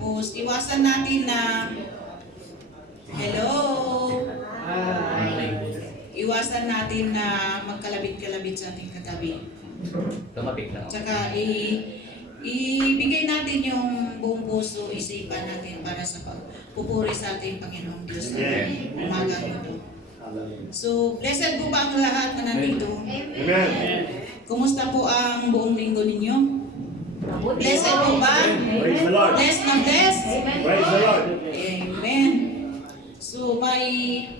Tapos, iwasan natin na, hello, iwasan natin na magkalabit-kalabit sa ating katabi. Tumapik na. Tsaka, ibigay natin yung buong puso, isipan natin para sa pagpupuri sa ating Panginoong Diyos sa umagang ito. So, blessed po ba ang lahat na nandito? Amen. Kumusta po ang buong linggo ninyo? Blessed po ba? Praise the Lord. Blessed na blessed? Praise the Lord. Amen. So, may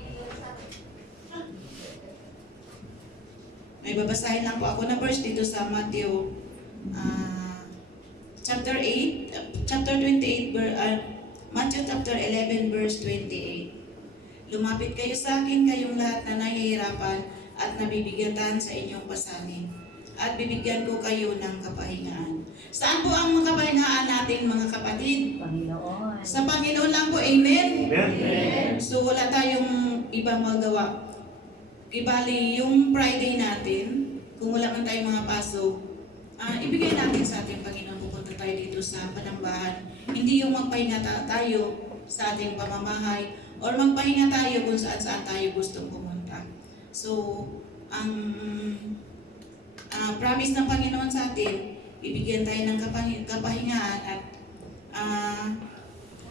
babasahin lang po ako na verse dito sa Matthew chapter 28, Matthew chapter 11 verse 28. Lumapit kayo sa akin, kayong lahat na nahihirapan at nabibigatan sa inyong pasanin, at bibigyan ko kayo ng kapahingaan. Saan po ang kapahingaan natin, mga kapatid? Panginoon. Sa Panginoon lang po, amen? Amen. So wala tayong ibang magawa. Ibali yung Friday natin, kung wala man tayong mga pasok, ibigay natin sa ating Panginoon. Pupunta tayo dito sa panambahan. Hindi yung magpahinga tayo sa ating pamamahay or magpahinga tayo kung saan tayo gustong pumunta. So, ang promise ng Panginoon sa atin, bibigyan tayo ng kapahingaan at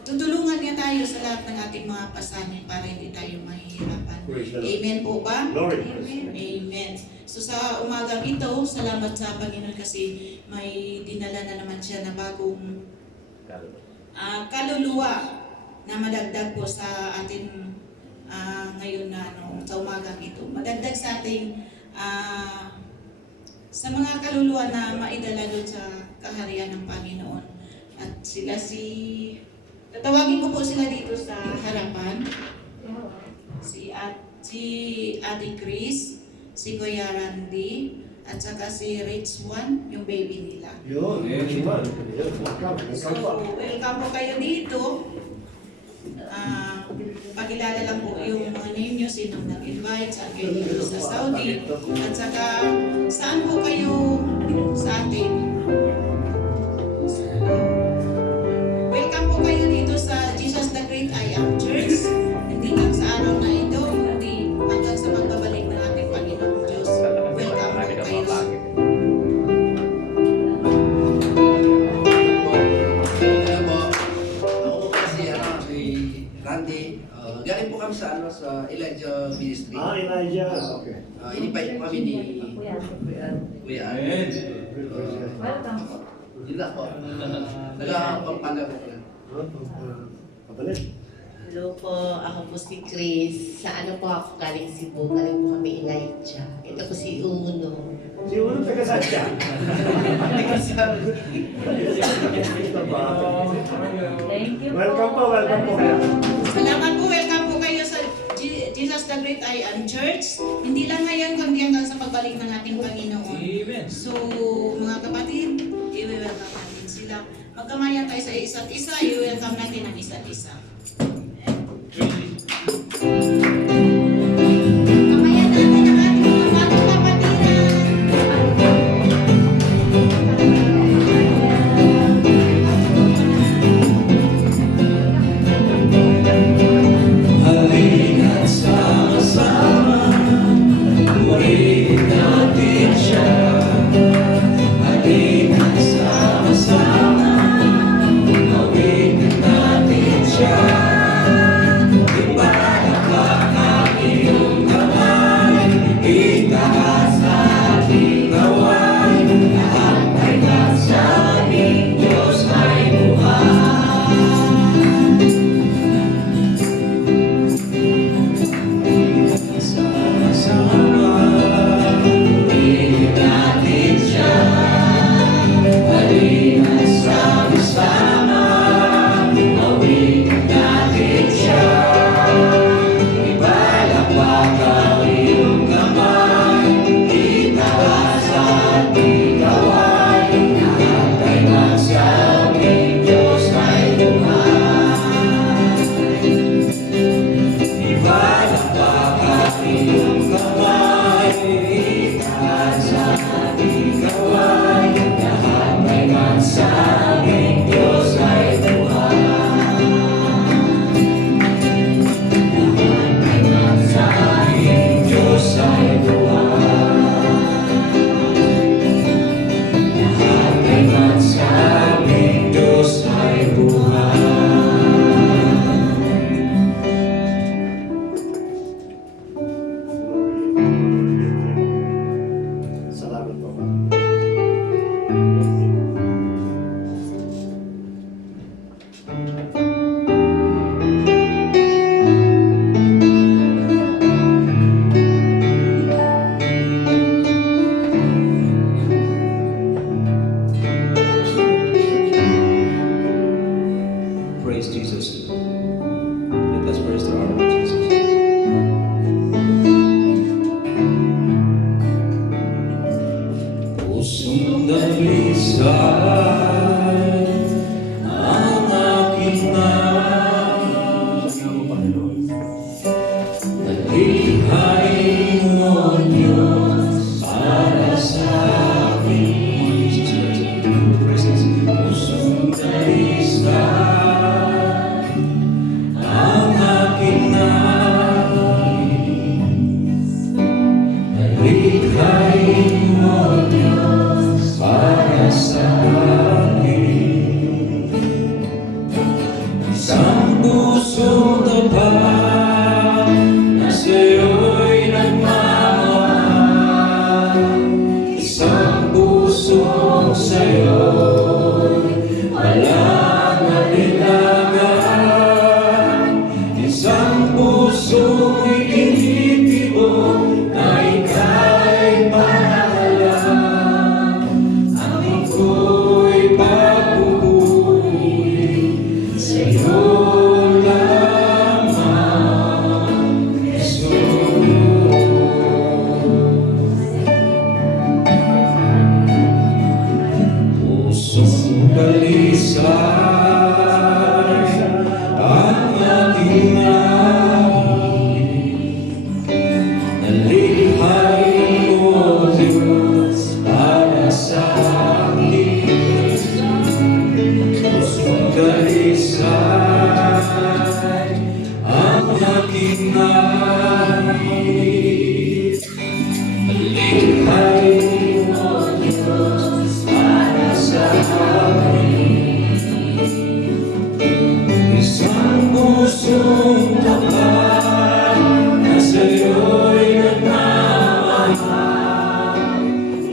tutulungan niya tayo sa lahat ng ating mga pasanin para hindi tayo mahihirapan. Amen po ba? Glory. Amen. So sa umagang ito, salamat sa Panginoon kasi may dinala na naman siya na bagong kaluluwa na madagdag po sa atin ngayon na sa umagang ito. Madagdag sa ating sa mga kaluluwa na maidala doon sa kaharian ng Panginoon. At tatawagin ko po sila dito sa harapan. Si Ate Chris, si Kuya Randy, at saka si Rich One, yung baby nila. Yun. So, welcome po kayo dito. Pakilala lang po yung mga name nyo, sinong nag-invite, saan kayo dito sa Saudi, at saka saan po kayo sa atin. Welcome po kayo dito sa Jesus the Great I Am Church. Hindi lang sa araw na ito, hindi hanggang sa magbabalik ng ating Panginoong Diyos. Welcome po kayo. Randy, galing po kami sa Elijah Ministry. Elijah. Okay. Invite po kami ni Kuya Amen. Welcome. Yun lang po. Nagpapala ko lang. Kapalit. Hello po, ako po si Chris. Sa ano po ako galing Cebu, galing po kami Elijah. Ito po si Uno. Si Uno taga-saan siya? Thank you po. Welcome po. Salamat po, welcome po kayo sa Jesus the Great I Am Church. Hindi lang ngayon, kundi hanggang sa pagbalik ng ating Panginoon. Amen. So, mga kapatid, i-welcome natin sila. Magkamayan tayo sa isa't isa, i-welcome natin ang isa't isa. Kamayan natin ang ating mga bagong kapatiran. Halina't sama-sama, purihin natin siya. Halina't sama-sama, awitin natin siya. Di ba dalisay ang aking nais. Nalikhain mo, Diyos, para sa akin. Pusong dalisay ang aking nais. Nalikhain mo, Diyos, para sa akin. Isang pusong tapat na sa'yo'y nagmamahal.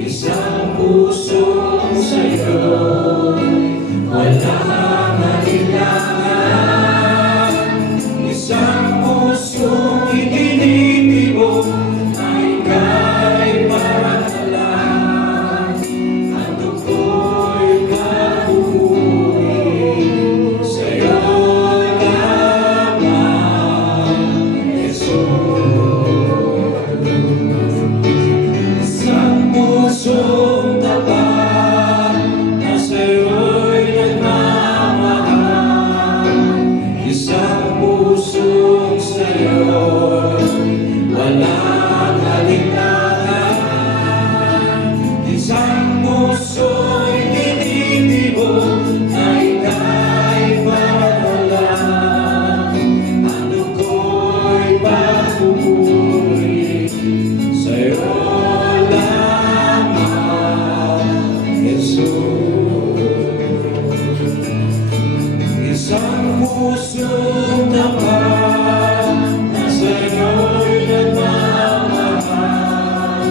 Isang pusong sa'yo'y walang alinlangan. Isang pusong itinitibok na ika'y paralan. Ang dugo'y mabubuhay sa'yo lamang, Jesus. Isang pusong tapat na sa'yo'y nagmamahal. Isang pusong sa'yo'y walang alinlangan. Isang pusong tinitibok na ika'y paralan. Ang dugo'y mabubuhay sa'yo lamang, Jesus. Isang pusong tapat na sa'yo'y nagmamahal.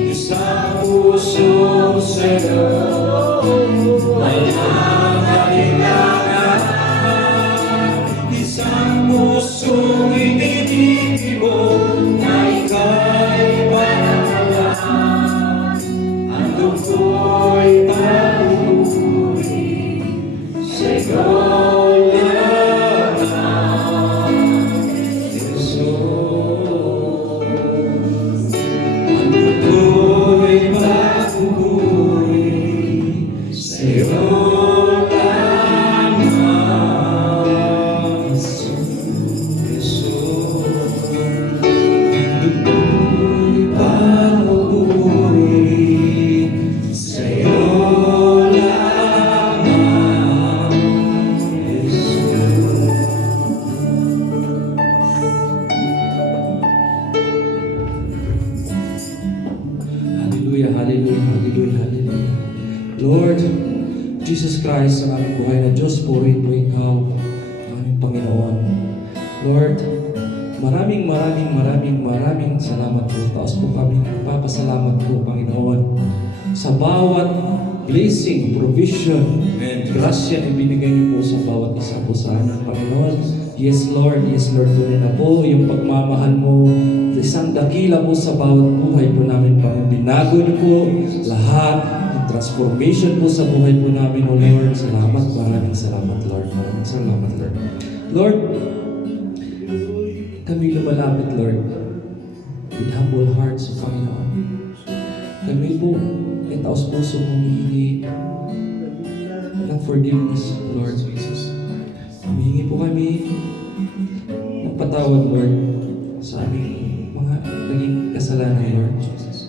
Isang pusong sa'yo walang alinlangan. Isang pusong itinitibok na ika'y paralan. Ang dugo'y mabubuhay sa'yo lamang, Jesus. Ang dugo'y mabubuhay sa'yo lamang, Jesus. Ang dugo'y mabubuhay sa'yo lamang, Jesus. Hallelujah, hallelujah, hallelujah, hallelujah. Lord, Jesus Christ, ang aming buhay na Diyos, purihin po Ikaw, ang aming Panginoon. Lord, maraming salamat po. Taos po kami nagpapasalamat po, Panginoon, sa bawat blessing, provision, and grasya na ibinigay niyo po sa bawat isa po sa amin, Panginoon. Yes, Lord, tunay na po yung pagmamahal mo, isang dakila po sa bawat buhay po namin, Panginoon. Binago niyo po lahat, yung transformation po sa buhay po namin, O Lord. Salamat, maraming salamat, Lord. Maraming salamat, Lord. Lord, kami lumalapit, Lord, with humble hearts, O Panginoon. Kami po ay taos puso humihingi ng forgiveness, Lord Jesus. Humihingi po kami ng patawad, Lord, sa aming mga naging kasalanan, Lord Jesus.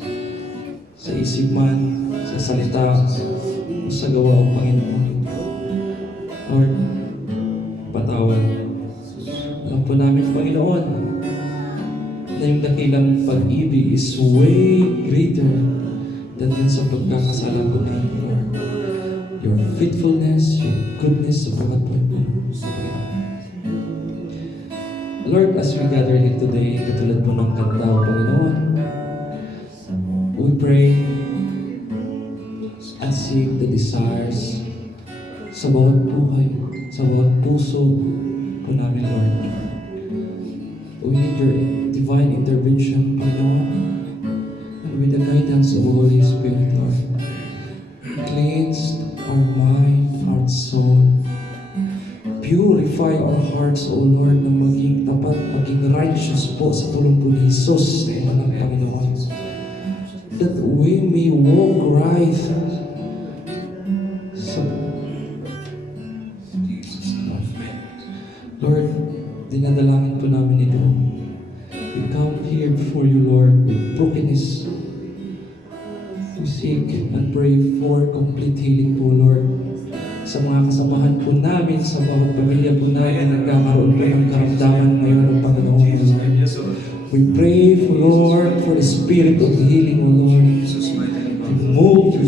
Sa isip man, sa salita, o sa gawa, O Panginoon. Lord, patawad. Alam po namin, Panginoon, na yung dakilang pag-ibig is way greater than yun sa pagkakasala po namin, Lord. Your faithfulness, your goodness sa bawat buhay po. Lord, as we gather here today, katulad po ng kanta, O Panginoon, we pray and seek the desires sa bawat buhay, sa bawat puso po namin, Lord. We need your divine intervention, Panginoon, and with the guidance of the Holy Spirit, Lord. Cleanse our mind, our soul. Purify our hearts, O Lord, na maging tapat, maging righteous po sa tulong po ni Jesus na iman ng Panginoon. That we may walk right sa Dinadalangin po namin ito. We come here before you, Lord, with brokenness. We seek and pray for complete healing po, Lord. Sa mga kasamahan po namin, sa bawat pamilya po namin, nagkakaroon po ng karamdaman ngayon ng Panginoon. We pray for, Lord, for the spirit of healing, O Lord. Remove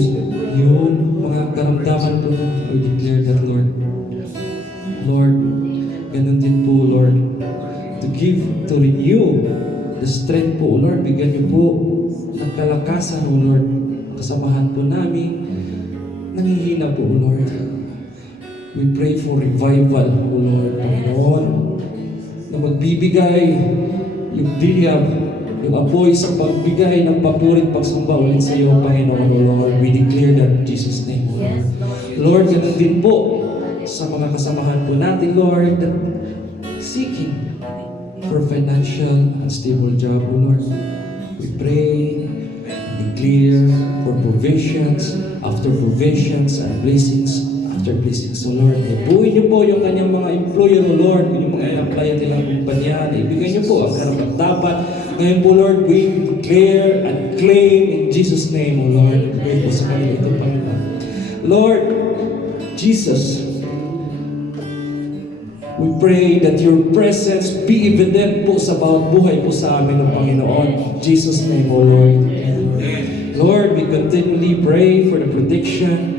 yung mga karamdaman po. We declare that, Lord. Lord, ganun din po, Lord. To give, to renew the strength po, O Lord. Bigyan niyo po ng kalakasan, O Lord. Kasamahan po namin. Nangihina po, O Lord. We pray for revival, O Lord, Panginoon, na magbibigay yung diliyab, yung apoy sa pagbigay ng papurit pagsamba ulit sa iyo, Panginoon, O Lord. We declare that in Jesus' name, O Lord. Lord, ganun din po sa mga kasamahan po natin, Lord, that seeking for financial and stable job, O Lord. We pray, declare for provisions, after provisions and blessings, after blessings, O Lord. Ibuhin niyo po yung kanyang mga employer, O Lord, yung mga applyan nilang kumpanya, ibigay niyo po ang karapat-dapat. Ngayon po, Lord, we declare and claim in Jesus' name, O Lord. Pray po sa kanila ito, Panginoon. Lord Jesus, we pray that your presence be evident po sa bawat buhay po sa amin, O Panginoon. In Jesus' name, O Lord. Lord, we continually pray for the protection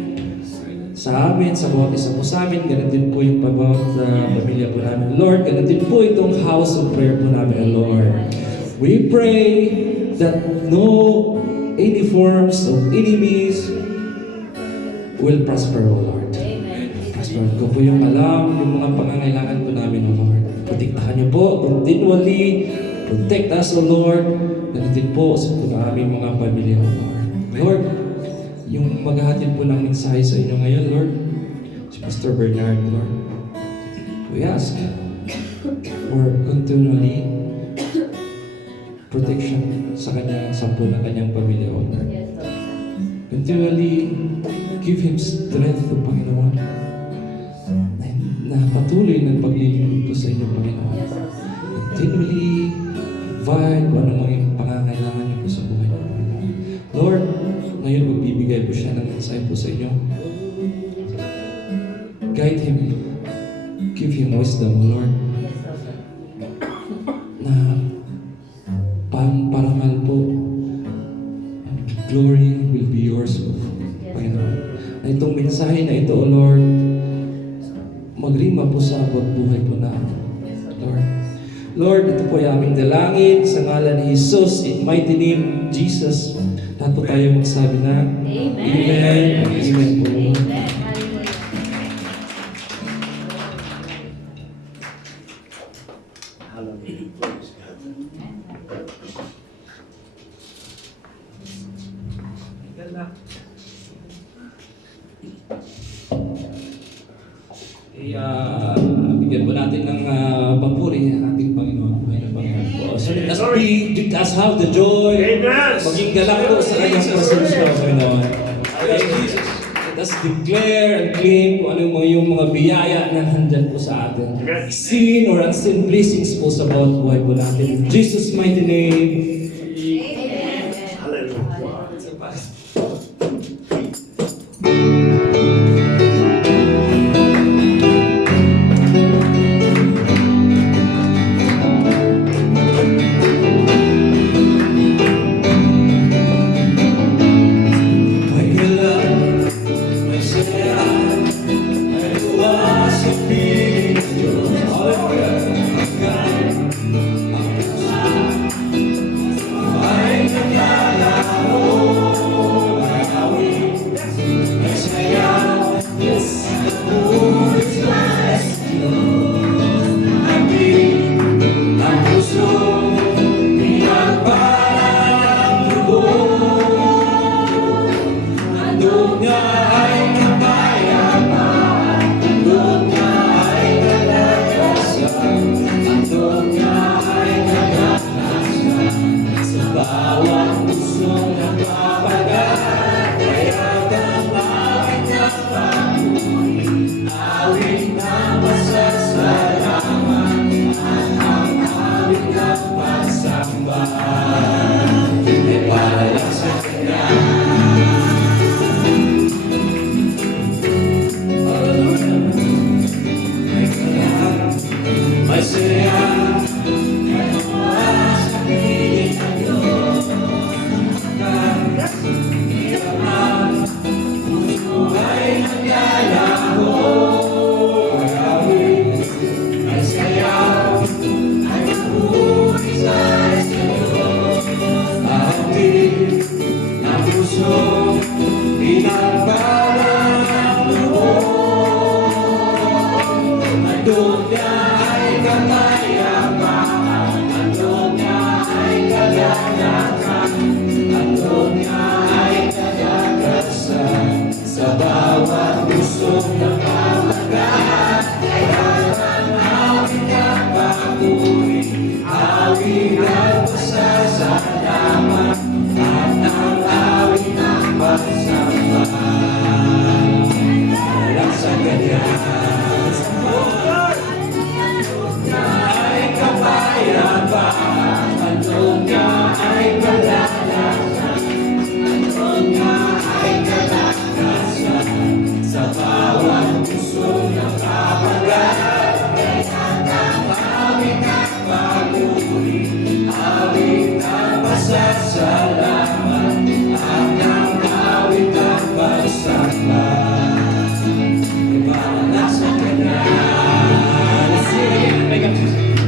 sa amin, sa bawat isa po sa amin. Ganun din po yung bawat pamilya po namin, Lord. Ganun din po itong house of prayer po namin, Lord. We pray that no any forms of enemies will prosper, O Lord. Prosper ko po yung alam, yung mga pangangailangan po namin, O Lord. Protektahan niyo po continually. Protect us, O Lord. Ganun din po sa aming mga pamilya, O Lord. Lord, yung maghahatid po ng mensahe sa inyo ngayon, Lord, si Pastor Bernard, Lord, we ask for continually protection sa kanyang sampu ng kanyang pamilya, O Lord. Continually give him strength, O Panginoon, na patuloy ng paglilingkod po sa inyo, Panginoon. Continually provide kung ano mga pangangailangan niyo po sa buhay niyo, Panginoon. Lord, ngayon magbibigay po siya ng mensahe po sa inyo. Guide him. Give him wisdom, Lord. Na parangal po, glory will be yours, Panginoon. Na itong mensahe na ito, O Lord, magrima po sa abot buhay po namin, Lord. Lord, ito po ay aming dalangin sa ngalan ni Jesus, in mighty name, Jesus. Lahat po tayo magsabi na Amen. Amen. Amen po. Amen. Hallelujah. Praise God. Bigyan po natin ng papuri ang ating Panginoon. So let us have the joy. Amen. Maging galak po sa kanyang presensya, Panginoon. Let us declare and claim kung ano yung mga biyaya na nandyan po sa atin. Seen or unseen blessings po sa bawat buhay po natin. In Jesus' mighty name. Hallelujah.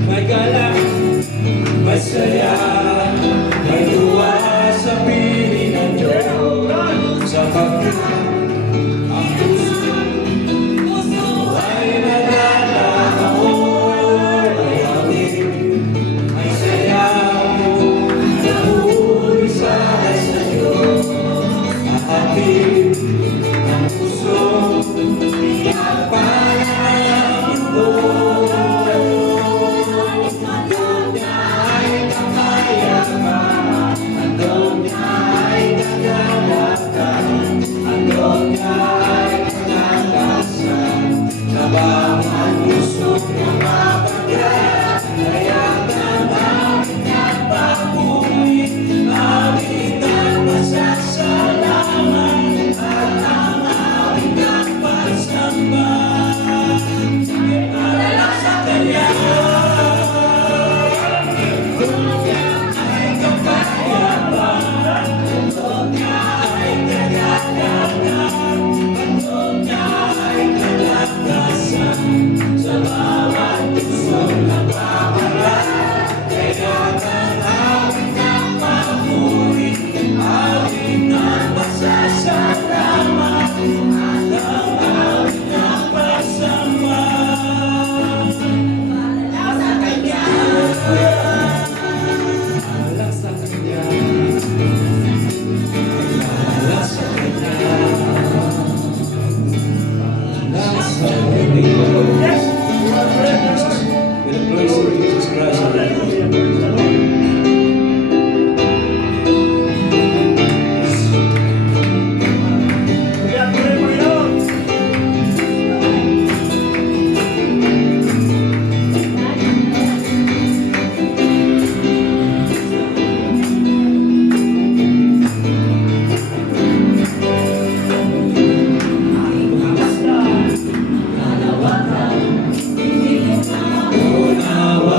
May galak, may saya, may tuwa sa piling ng Diyos. Sapagkat ang puso ay naglalak ako, ay hangin, may sayaw, nahuhuli sa Diyos. Ahatid ng puso, nagpalang mundo. Unawa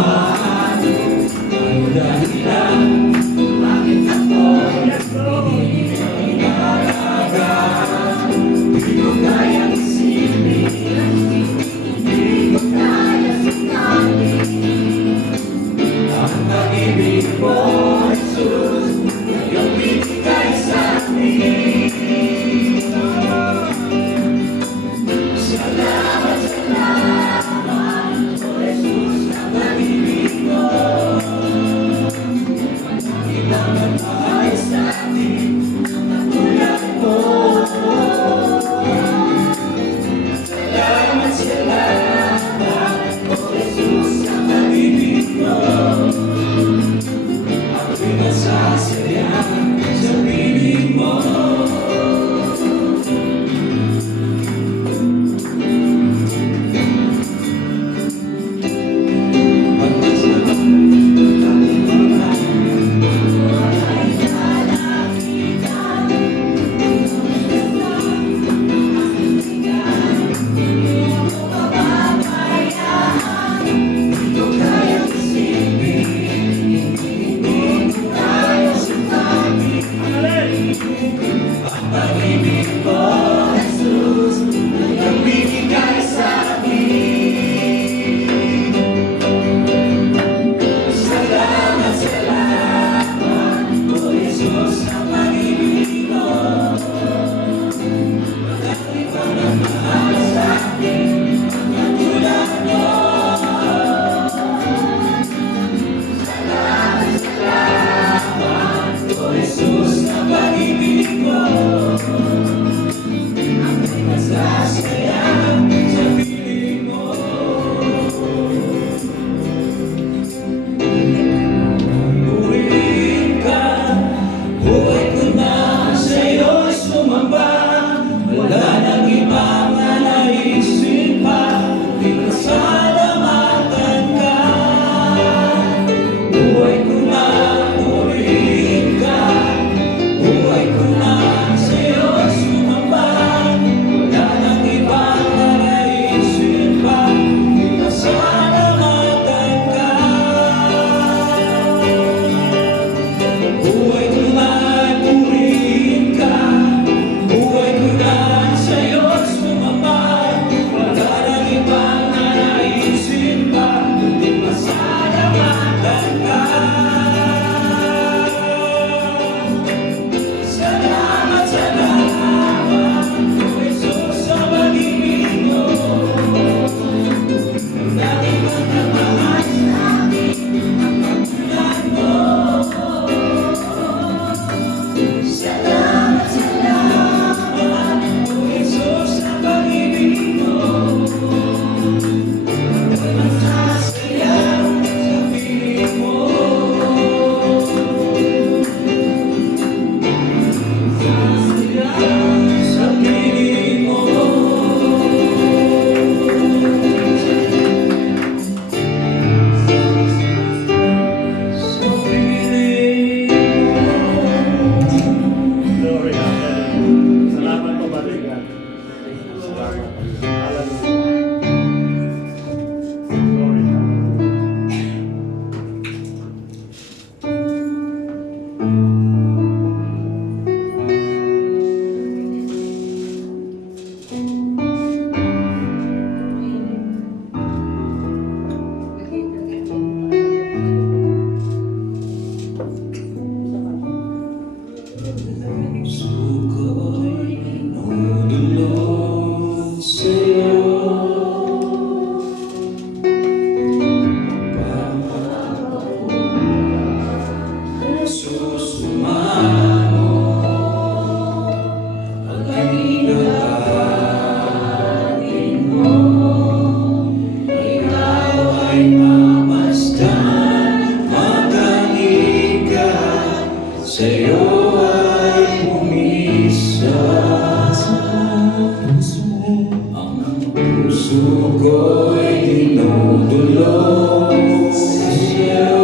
ko'y dinudulog sa iyo.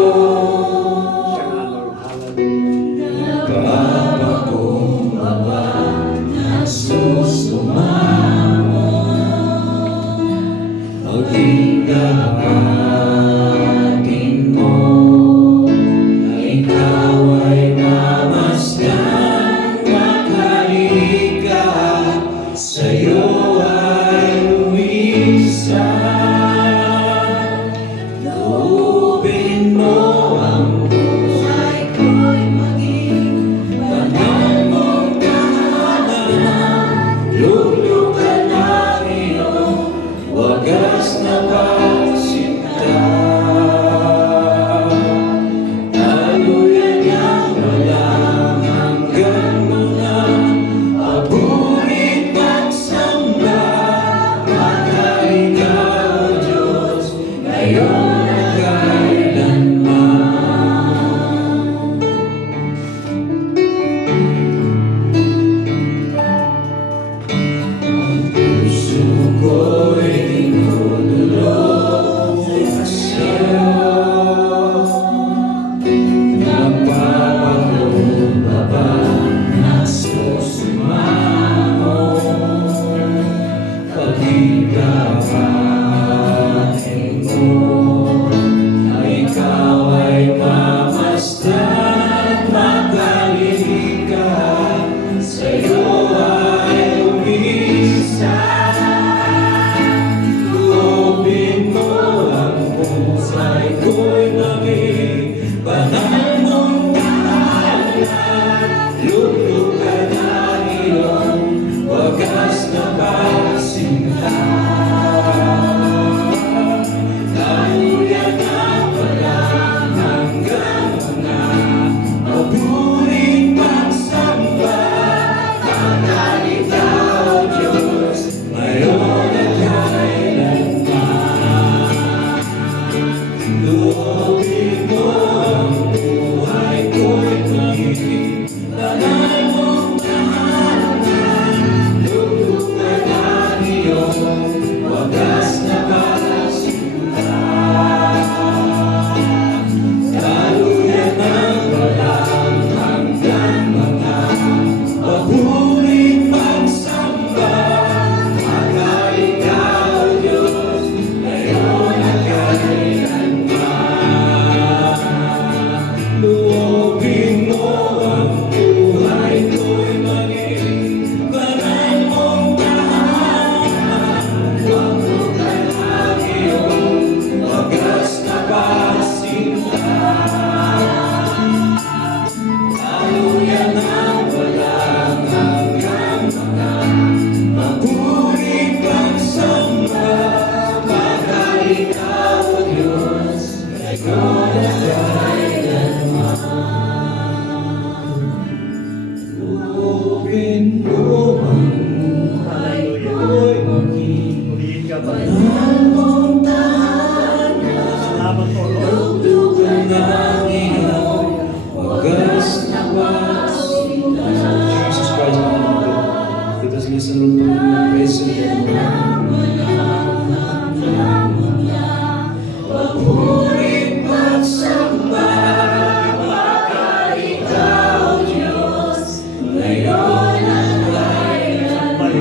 Papa kong Aba, nagsusumamo, maging dahatin mo, na ikaw ay mamasdan, makarinig ka, sa'yo ay lumisan. Loobin mo ang buhay ko'y maging banal mong tahanan, lulukan ng iyong wagas na pagsinta. Taluyan niyang walang hanggan mo na paburing pagsamba, maka ikaw, Diyos, ngayon at kailanman. Ang puso ko'y dinudulog sa'yo. Nagpapakumbaba, nagsusumamo, pag-igawain mo, na ikaw ay mamasdan, makarinig ka, sa'yo ay umisan. Loobin mo ang buhay ko'y maging banal mong tahanan, lulukan ng iyong wagas na pagsinta. Taluyan ang walang hanggan mga maburing pagsamba, maka ikaw, Diyos, ngayon at kailanman. Loobin mo ang buhay ko'y maging banal mong tahanan, lulukan ng iyong wagas na pagsinta. Taluyan ang walang hanggan mga paburing pagsamba, maka ikaw, Diyos, ngayon at kailanman. Loobin mo ang buhay ko'y maging banal mong tahanan, lulukan ng iyong wagas na pagsinta. Taluyan ang walang hanggan mga maburing pagsamba, maka ikaw, Diyos, ngayon at kailanman. Loobin mo ang buhay ko'y maging banal mong tahanan, lulukan ng iyong wagas na pagsinta. Jesus Christ, my Lord, let us listen to the praise of the paburing pagsamba, maka ikaw, Diyos, ngayon at kailanman.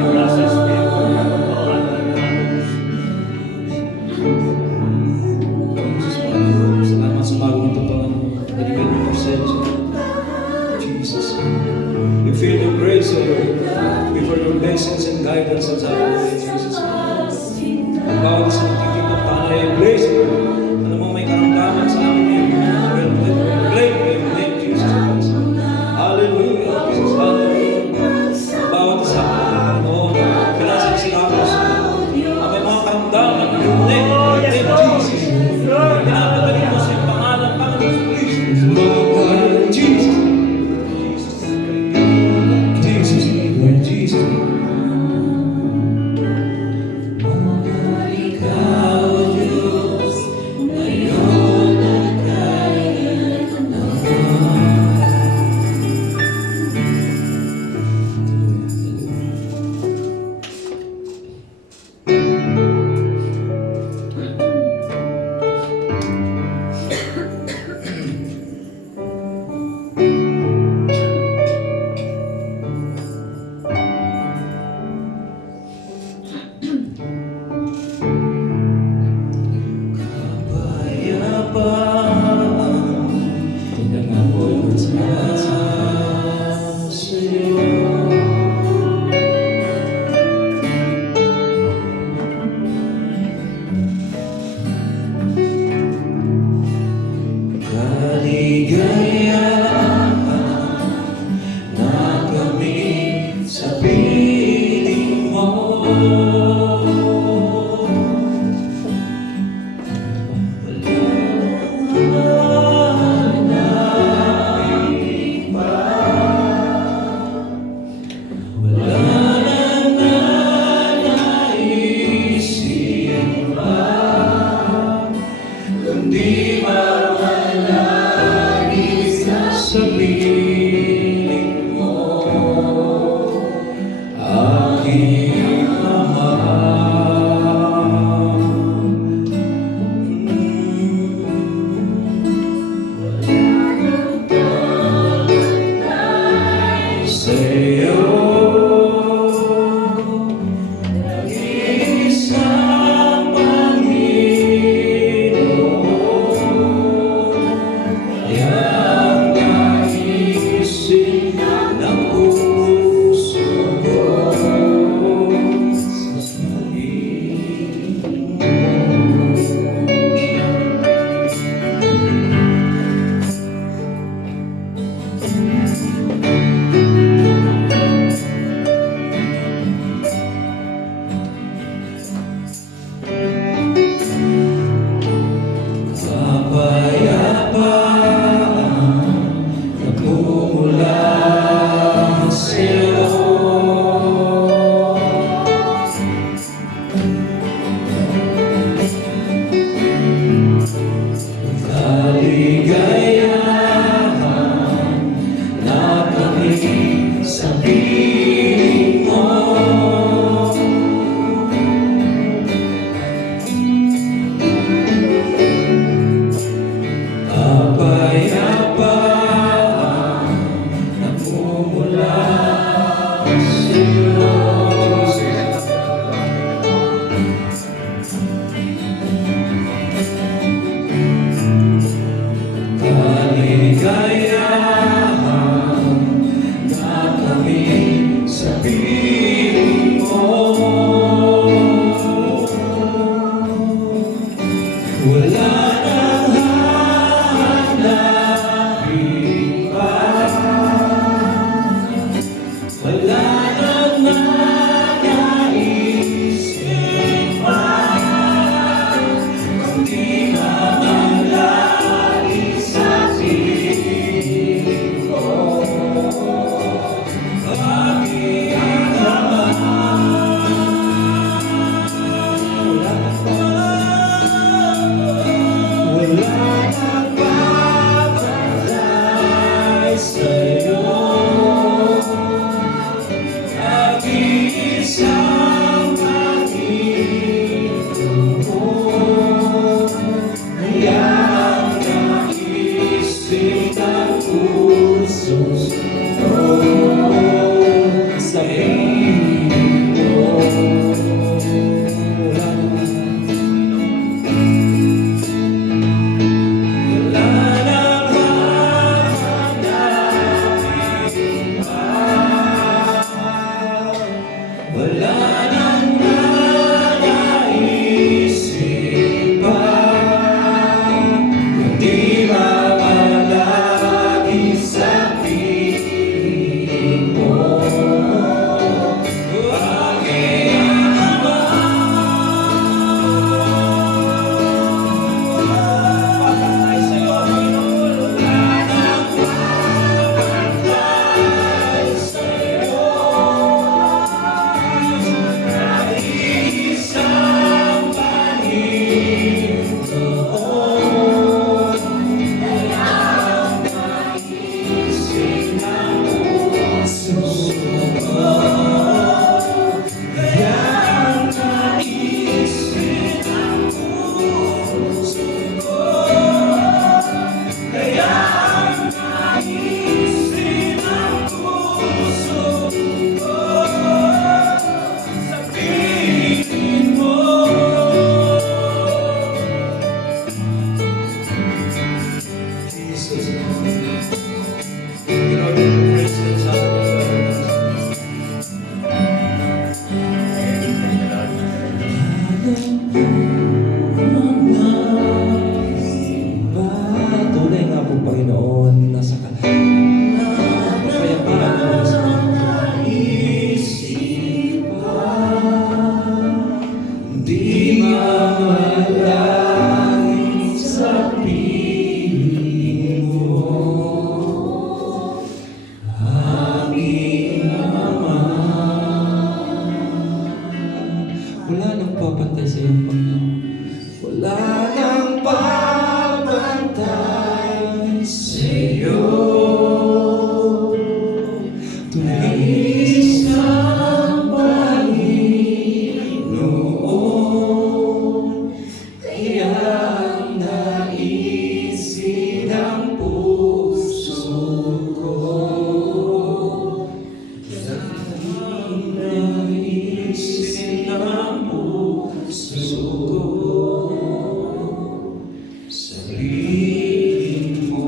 Wala nang hahanapin pa. Wala nang nanaisip pa. Kundi mamalagi sa piling ko. Aking Ama. Wala nang papatay sa'yo. Aking isang Panginoon. Hayaan na isip ang puso ko. Sabihin mo. Wala nang hahanapin pa. Wala nang nanaisip pa. Kundi mamalagi sa piling mo. Aking Ama. Papatay sa'yo, Panginoon. Wala nang papatay sa'yo. Isang Panginoon. Hayaan na isip ng puso ko. Hayaan na isip ng puso ko. Hayaan na isip ng puso ko. Sabihin mo. Jesus, in order to praise the Son of Tunay nga po, Panginoon, nasa kapayapaan mo sa naisip pa. Di mamalagi sa piling mo. Aking Ama. Wala nang papantay sa iyong Panginoon. Wala nang papantay sa iyo. Tunay isang Panginoon. Kaya naisin ang puso ko. Naisin ang puso ko. Sabihin mo.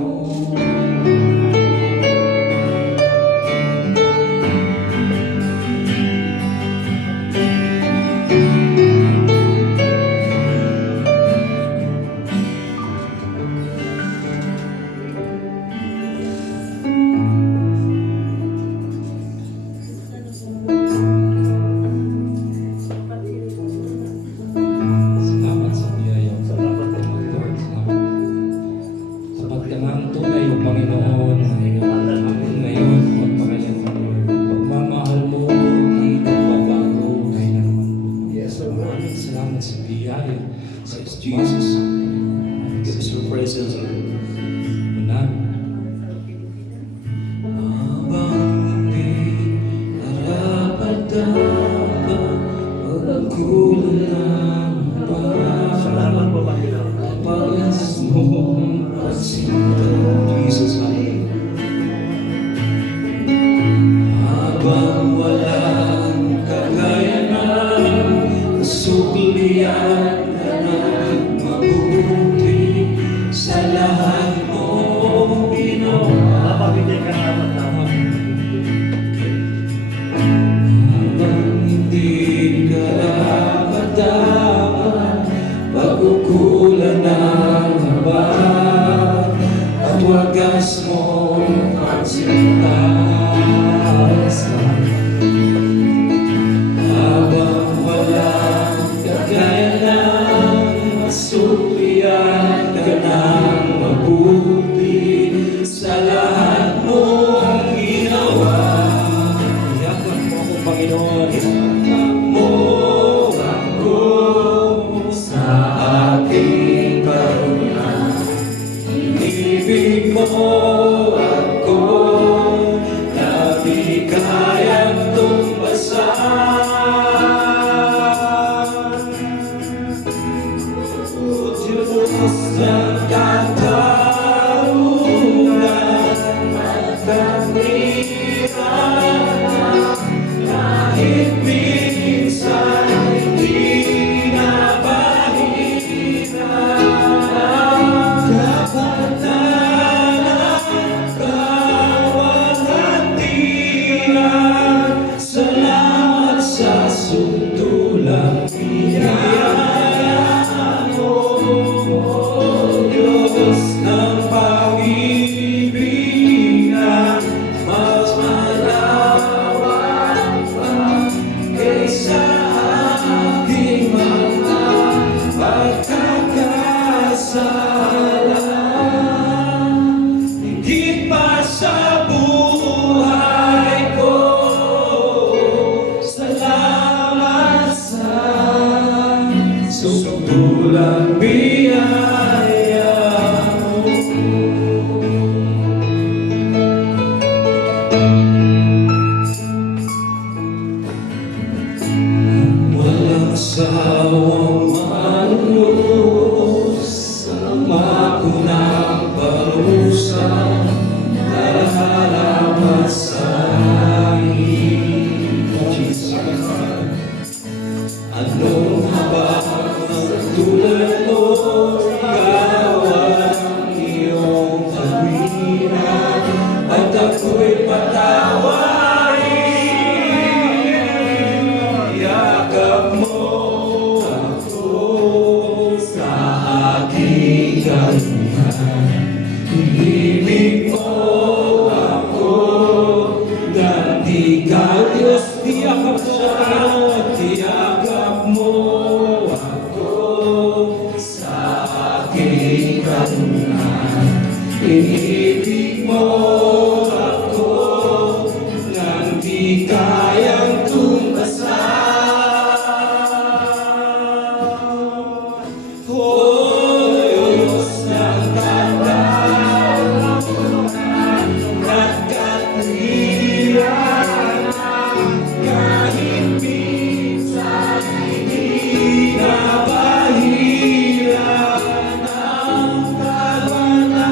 Salamat sa biyaya. Salamat po, Lord. Salamat. Sapat ka nga ang tunay, O Panginoon. Ngayon, magpakailanman, Lord. Pagmamahal mo, hindi nagbabago, kailanman po. Yes, Lord. Maraming salamat sa biyaya. Sa Jesus. Give us your praises. Manami. Habang hindi narapat-dapat, magkulang pa. Salamat po, Panginoon. Palas mong pagsinta, Jesus. Habang walang kakayanan, suklian ka ng mabuti sa lahat mong ginawa. Napabigay ka naman naman. Habang hindi ka dapat pagkukulan na Diyos ng katarungan at katwiran, kahit minsan hindi na bahira, kapatanan, kawaghatian. Salamat sa suntulang biyaya mo, O Diyos ng pag-ibig na mas malawak pa kaysa aking mga pagkakasala. Higit pa sa buhay ko, salamat sa suntulang biyaya mo. Walang sawang manunos sa makunang parusa, naraharapat sa langit. Anong habang tulad mo, gawa ng iyong katwiran, at ako'y patawarin. Yakap mo ako sa aking kaluhan, ibig mo ako, ganti ka Diyos. Yakap mo ako sa aking kaluhan, ibig mo ako, nang di kayang tumbasan. O Diyos ng katarungan at katwiran, kahit minsan hindi na bahira, ng kabanalan,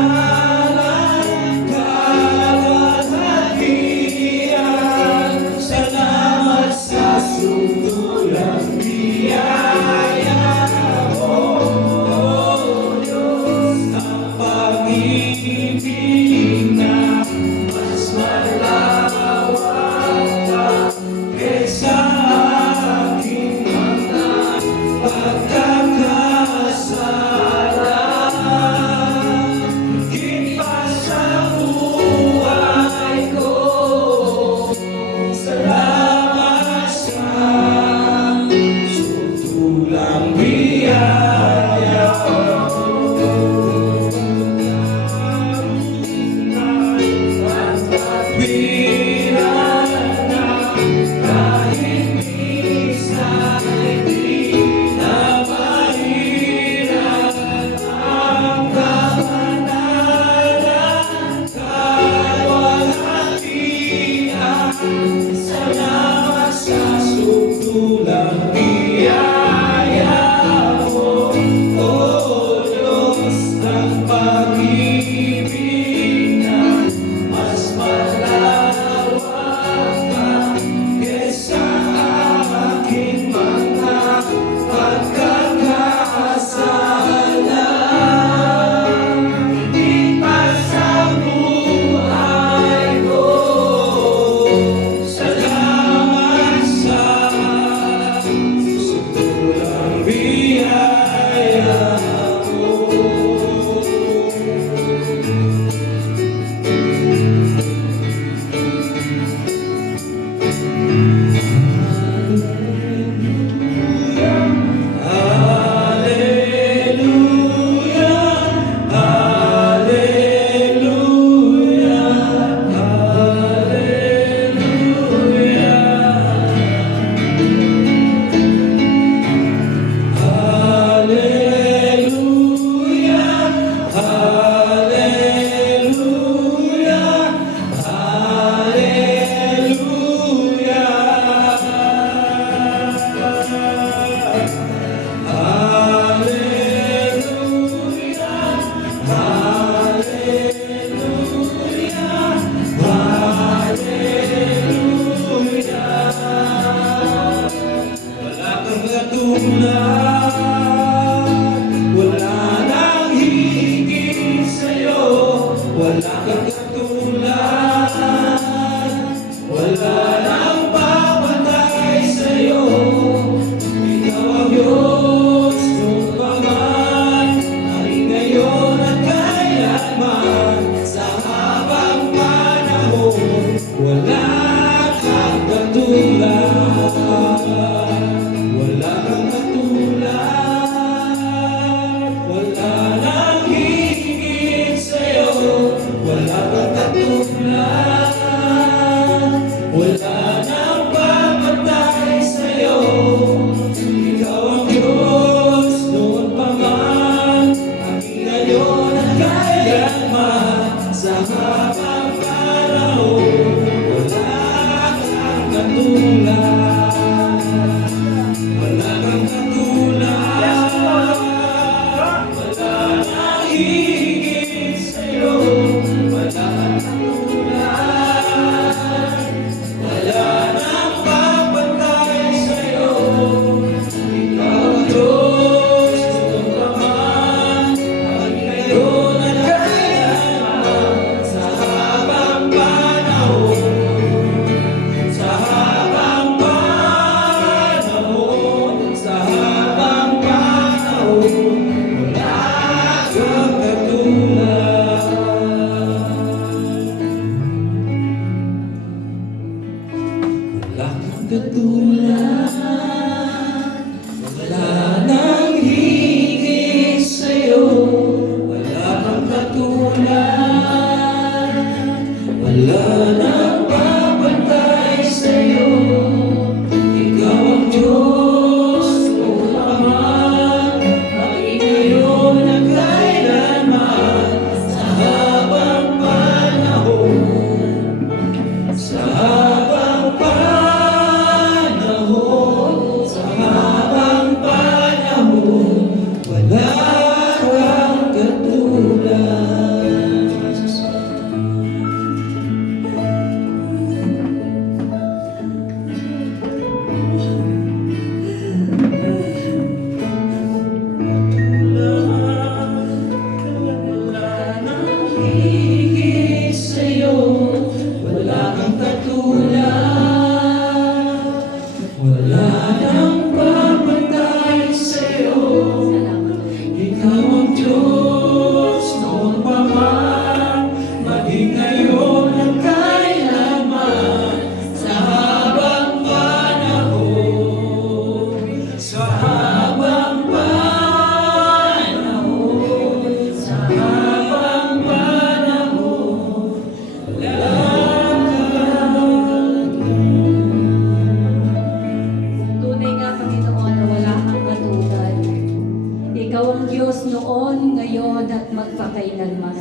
Ikaw ang Diyos noon, ngayon at magpakailanman.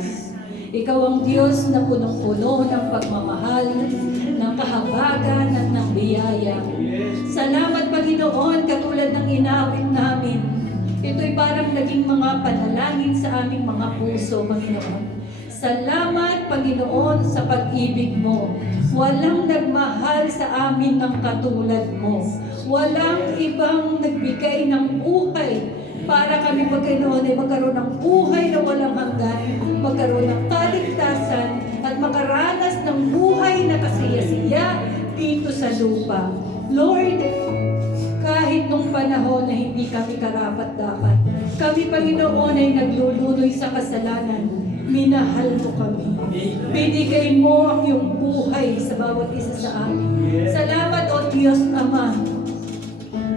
Ikaw ang Diyos na punong-puno ng pagmamahal, ng kahabagan at ng biyaya. Salamat, Panginoon, katulad ng inawit namin. Ito'y parang naging mga panalangin sa aming mga puso, Panginoon. Salamat, Panginoon, sa pag-ibig mo. Walang nagmahal sa amin ng katulad mo. Walang ibang nagbigay ng buhay para kami, Panginoon, ay magkaroon ng buhay na walang hanggan, magkaroon ng kaligtasan, at makaranas ng buhay na kasiyasiya dito sa lupa. Lord, kahit nung panahon na hindi kami karapat-dapat, kami, Panginoon, ay naglulunoy sa kasalanan, minahal mo kami. Binigay mo ang iyong buhay sa bawat isa sa amin. Salamat, O Diyos Ama,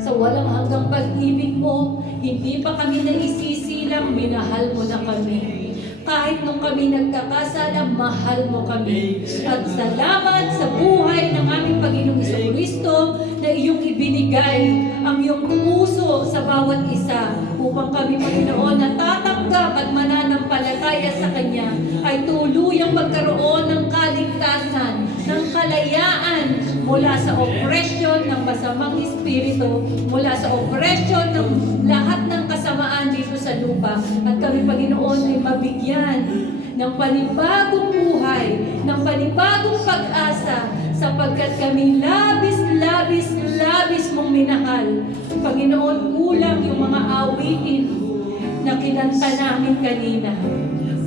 sa walang hanggang pag-ibig mo. Hindi pa kami naisisilang, minahal mo na kami. Kahit nung kami nagkakasala, mahal mo kami. At salamat sa buhay ng aming Panginoong Jesucristo na iyong ibinigay ang iyong puso sa bawat isa upang kami, Panginoon, na tatanggap at mananampalataya sa Kanya ay tuluyang magkaroon ng kaligtasan, ng kalayaan mula sa opresyon ng masamang espiritu, mula sa opresyon ng lahat ng kasamaan dito sa lupa. At kami, Panginoon, ay mabigyan ng panibagong buhay, ng panibagong pag-asa, sapagkat kami labis mong minahal. Panginoon, kulang yung mga awitin na kinanta namin kanina.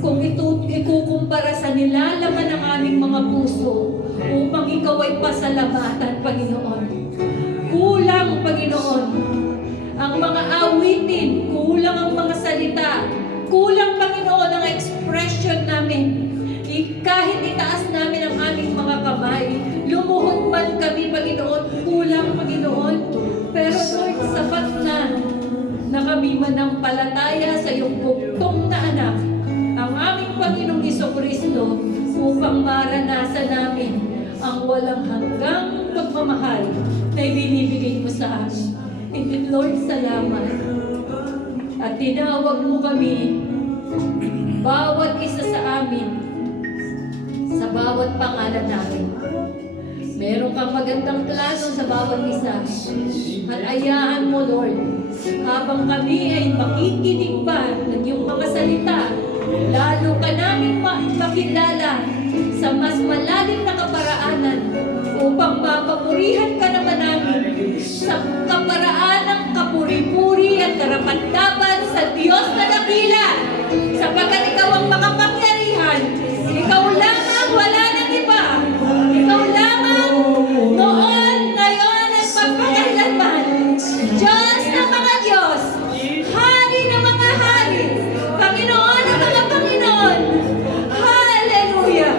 Kung ikukumpara sa nilalaman ng aming mga puso, upang ikaw ay pasalamatan, Panginoon. Kulang, Panginoon, ang mga awitin, kulang ang mga salita, kulang, Panginoon, ang expression namin. Kahit itaas namin ang aming mga kamay, lumuhod man kami, Panginoon, kulang, Panginoon. Pero Lord, sapat na kami manampalataya sa iyong bugtong na anak, ang aming Panginoong Jesucristo, upang maranasan namin ang walang hanggang pagmamahal na ibinibigay mo sa amin. And Lord, salamat. At tinawag mo kami, bawat isa sa amin, sa bawat pangalan namin. Meron kang magandang plano sa bawat isa. At ayahan mo, Lord, habang kami ay makikinig pa ng iyong mga salita, lalo ka namin makilala sa mas malalim na kaparaanan upang mapapurihan ka naman namin sa kaparaan ng kapuri-puri at karapat-dapat sa Diyos na dakila, sapagkat ikaw ang makapangyarihan. Ikaw lamang, wala nang iba. Ikaw lamang, noon, ngayon, at magpakailanman. Diyos ng mga Diyos, Hari ng mga hari, Panginoon ng mga Panginoon. Hallelujah!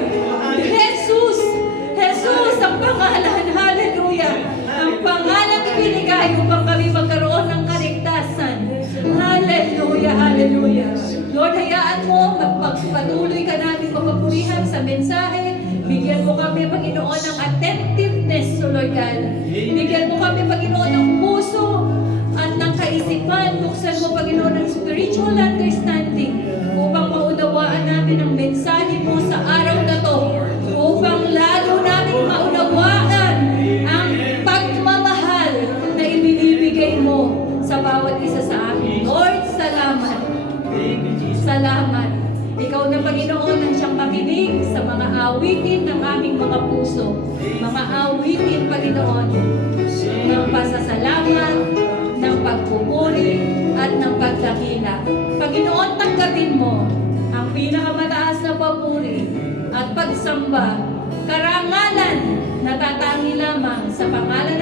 Jesus ang pangalan, hallelujah! Ang pangalan ibinigay upang kami magkaroon ng kaligtasan. Hallelujah, hallelujah! Lord, hayaan mo, magpatuloy ka namin mapapurihan sa mensahe. Bigyan mo kami, Panginoon, ng attentiveness, so Lord God. Bigyan mo kami, Panginoon, ng puso at ng kaisipan. Buksan mo, Panginoon, ng spiritual understanding upang maunawaan namin ang mensahe mo sa araw na to. Upang lalo namin maunawaan ang pagmamahal na ibinibigay mo sa bawat isa sa amin. Lord, salamat. Salamat. Ikaw na, Panginoon, ang siyang makinig sa mga awitin ng aming mga puso. Mga awitin, Panginoon, ng pasasalamat, ng pagpupuri, at ng pagdakila. Panginoon, tanggapin mo ang pinakamataas na papuri at pagsamba, karangalan na tatangi lamang sa pangalan